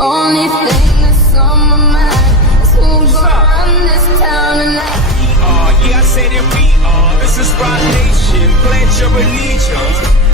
Only thing that's on my mind is who's gonna run this town tonight. Yeah, I say that we are. This is Rock Nation. Pledge your allegiance.